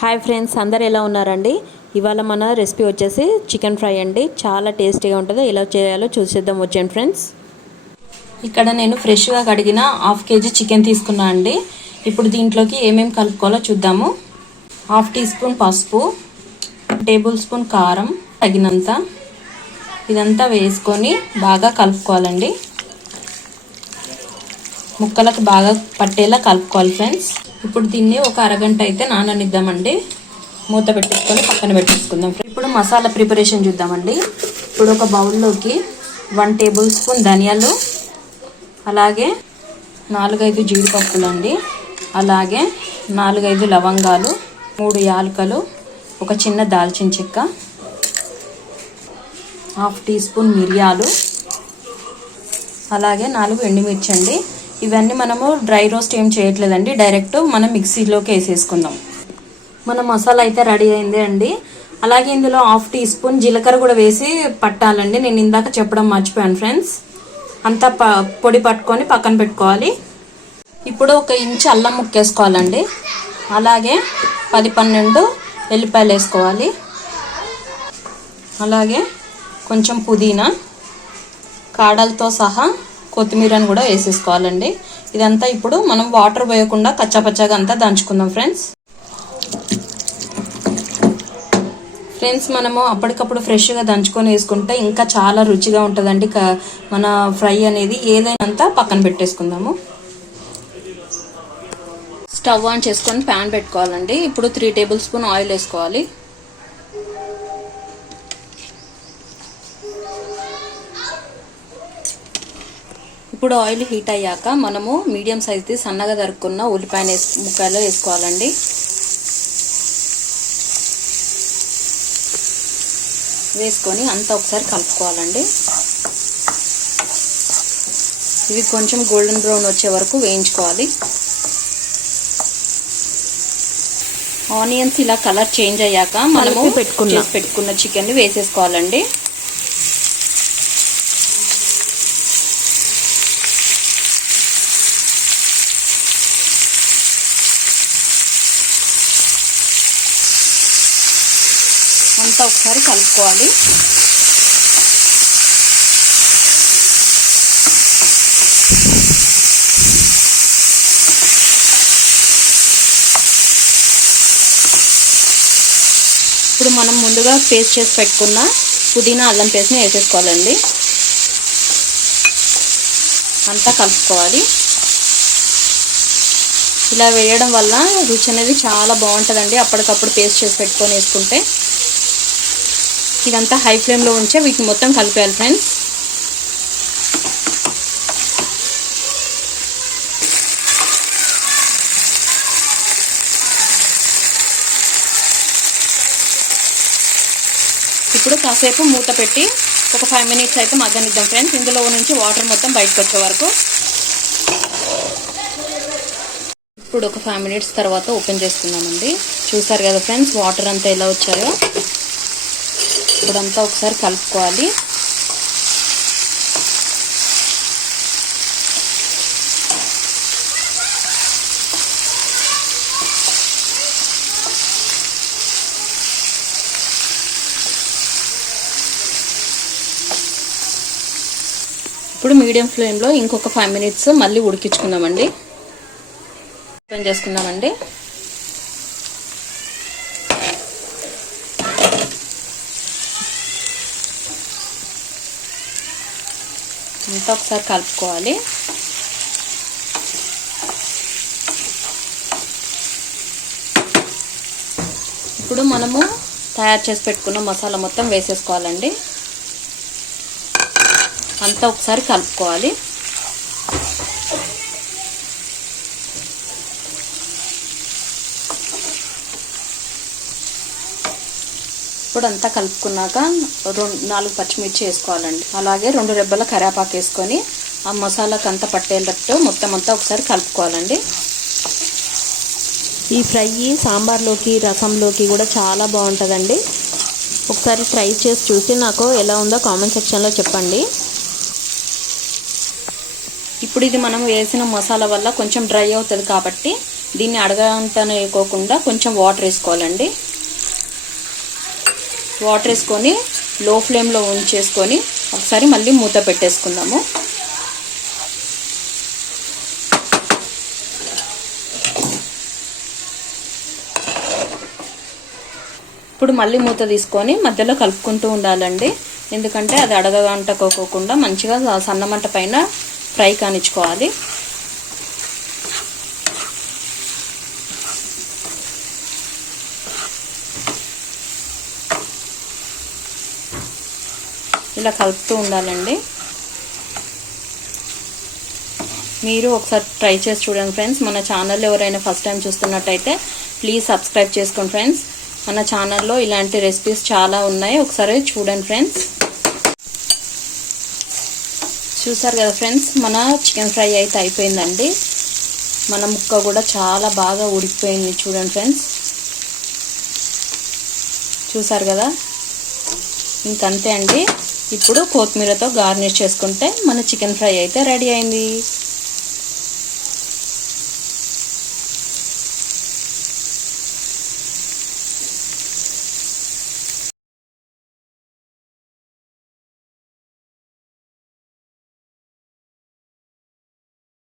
Hi friends, అందరు ఎలా ఉన్నారండి? ఇవాళ మన రెసిపీ వచ్చేసి చికెన్ ఫ్రై అండి. చాలా టేస్టీగా ఉంటుంది. ఎలా చేయాలో చూసేద్దాం వచ్చేయండి ఫ్రెండ్స్. ఇక్కడ నేను ఫ్రెష్గా కడిగిన హాఫ్ కేజీ చికెన్ తీసుకున్నా అండి. ఇప్పుడు దీంట్లోకి ఏమేమి కలుపుకోవాలో చూద్దాము. హాఫ్ టీ స్పూన్ పసుపు, టేబుల్ స్పూన్ కారం తగినంత, ఇదంతా వేసుకొని బాగా కలుపుకోవాలండి. ముక్కలకు బాగా పట్టేలా కలుపుకోవాలి ఫ్రెండ్స్. ఇప్పుడు దీన్ని ఒక అరగంట అయితే నాననిద్దామండి. మూత పెట్టేసుకొని పక్కన పెట్టేసుకుందాం. ఇప్పుడు మసాలా ప్రిపరేషన్ చూద్దామండి. ఇప్పుడు ఒక బౌల్లోకి 1 టేబుల్ స్పూన్ ధనియాలు, అలాగే 4-5 జీడిపప్పులు అండి, అలాగే 4-5 లవంగాలు, 3 యాలకులు, ఒక చిన్న దాల్చిన చెక్క, హాఫ్ టీ స్పూన్ మిరియాలు, అలాగే 4 ఎండుమిర్చి అండి. ఇవన్నీ మనము డ్రై రోస్ట్ ఏం చేయట్లేదండి, డైరెక్ట్ మనం మిక్సీలోకి వేసేసుకుందాం. మన మసాలా అయితే రెడీ అయింది అండి. అలాగే ఇందులో హాఫ్ టీ స్పూన్ జీలకర్ర కూడా వేసి పట్టాలండి. నేను ఇందాక చెప్పడం మర్చిపోయాను ఫ్రెండ్స్. అంతా పొడి పట్టుకొని పక్కన పెట్టుకోవాలి. ఇప్పుడు 1 ఇంచు అల్లం ముక్కేసుకోవాలండి. అలాగే 10-12 వెల్లిపాయలు వేసుకోవాలి. అలాగే కొంచెం పుదీనా, కాడలతో సహా కొత్తిమీరని కూడా వేసేసుకోవాలండి. ఇదంతా ఇప్పుడు మనం వాటర్ పోయకుండా కచ్చాపచ్చాగా అంతా దంచుకుందాం ఫ్రెండ్స్. మనము అప్పటికప్పుడు ఫ్రెష్గా దంచుకొని వేసుకుంటే ఇంకా చాలా రుచిగా ఉంటుందండి మన ఫ్రై అనేది. ఏదైనా అంతా పక్కన పెట్టేసుకుందాము. స్టవ్ ఆన్ చేసుకొని ప్యాన్ పెట్టుకోవాలండి. ఇప్పుడు 3 టేబుల్ స్పూన్ ఆయిల్ వేసుకోవాలి. ఇప్పుడు ఆయిల్ హీట్ అయ్యాక మనము మీడియం సైజ్ది సన్నగా తరుక్కున్న ఉల్లిపాయ ముక్కలు వేసుకోవాలండి. వేసుకొని అంతా ఒకసారి కలుపుకోవాలండి. ఇవి కొంచెం గోల్డెన్ బ్రౌన్ వచ్చే వరకు వేయించుకోవాలి. ఆనియన్స్ ఇలా కలర్ చేంజ్ అయ్యాక మనము పెట్టుకున్న చికెన్ వేసేసుకోవాలండి. అంతా ఒకసారి కలుపుకోవాలి. ఇప్పుడు మనం ముందుగా పేస్ట్ చేసి పెట్టుకున్న పుదీనా అల్లం పేస్ట్ని వేసేసుకోవాలండి. అంతా కలుపుకోవాలి. ఇలా వేయడం వల్ల రుచి అనేది చాలా బాగుంటుందండి. అప్పటికప్పుడు పేస్ట్ చేసి పెట్టుకొని వేసుకుంటే. ఇదంతా హై ఫ్లేమ్లో ఉంచే వీటిని మొత్తం కలిపేయాలి ఫ్రెండ్స్. ఇప్పుడు కాసేపు మూత పెట్టి ఒక 5 మినిట్స్ అయితే మగ్గనిద్దాం ఫ్రెండ్స్. ఇందులో నుంచి వాటర్ మొత్తం బయటకు వచ్చే వరకు. ఇప్పుడు ఒక 5 మినిట్స్ తర్వాత ఓపెన్ చేసుకుందామండి. చూసారు కదా ఫ్రెండ్స్, వాటర్ అంతా ఎలా వచ్చాయో. ఇప్పుడంతా ఒకసారి కలుపుకోవాలి. ఇప్పుడు మీడియం ఫ్లేమ్లో ఇంకొక 5 మినిట్స్ మళ్ళీ ఉడికించుకుందామండి. ఓపెన్ చేసుకుందామండి. అంతా ఒకసారి కలుపుకోవాలి. ఇప్పుడు మనము తయారు చేసి పెట్టుకున్న మసాలా మొత్తం వేసేసుకోవాలండి. అంతా ఒకసారి కలుపుకోవాలి. ఇప్పుడు అంతా కలుపుకున్నాక 4 పచ్చిమిర్చి వేసుకోవాలండి. అలాగే 2 రెబ్బల కరివేపాకు వేసుకొని ఆ మసాలాకు అంతా పట్టేటట్టు మొత్తం అంతా ఒకసారి కలుపుకోవాలండి. ఈ ఫ్రై సాంబార్లోకి రసంలోకి కూడా చాలా బాగుంటుందండి. ఒకసారి ట్రై చేసి చూసి నాకు ఎలా ఉందో కామెంట్ సెక్షన్లో చెప్పండి. ఇప్పుడు ఇది మనం వేసిన మసాలా వల్ల కొంచెం డ్రై అవుతుంది కాబట్టి దీన్ని అడగంటనేకోకుండా కొంచెం వాటర్ వేసుకోవాలండి. వాటర్ వేసుకొని లో ఫ్లేమ్లో ఉంచేసుకొని ఒకసారి మళ్ళీ మూత పెట్టేసుకుందాము. ఇప్పుడు మళ్ళీ మూత తీసుకొని మధ్యలో కలుపుకుంటూ ఉండాలండి. ఎందుకంటే అది అడగంటకోకుండా మంచిగా సన్నమంట పైన ఫ్రై కానిచ్చుకోవాలి. ఇలా కలుపుతూ ఉండాలండి. మీరు ఒకసారి ట్రై చేసి చూడండి ఫ్రెండ్స్. మన ఛానల్ ఎవరైనా ఫస్ట్ టైం చూస్తున్నట్టయితే ప్లీజ్ సబ్స్క్రైబ్ చేసుకోండి ఫ్రెండ్స్. మన ఛానల్లో ఇలాంటి రెసిపీస్ చాలా ఉన్నాయి, ఒకసారి చూడండి ఫ్రెండ్స్. చూసారు కదా ఫ్రెండ్స్, మన చికెన్ ఫ్రై అయితే అయిపోయిందండి. మన ముక్క కూడా చాలా బాగా ఉడికిపోయింది చూడండి ఫ్రెండ్స్. చూసారు కదా, ఇంకంతే అండి. ఇప్పుడు కొత్తిమీరతో గార్నిష్ చేసుకుంటే మన చికెన్ ఫ్రై అయితే రెడీ అయింది.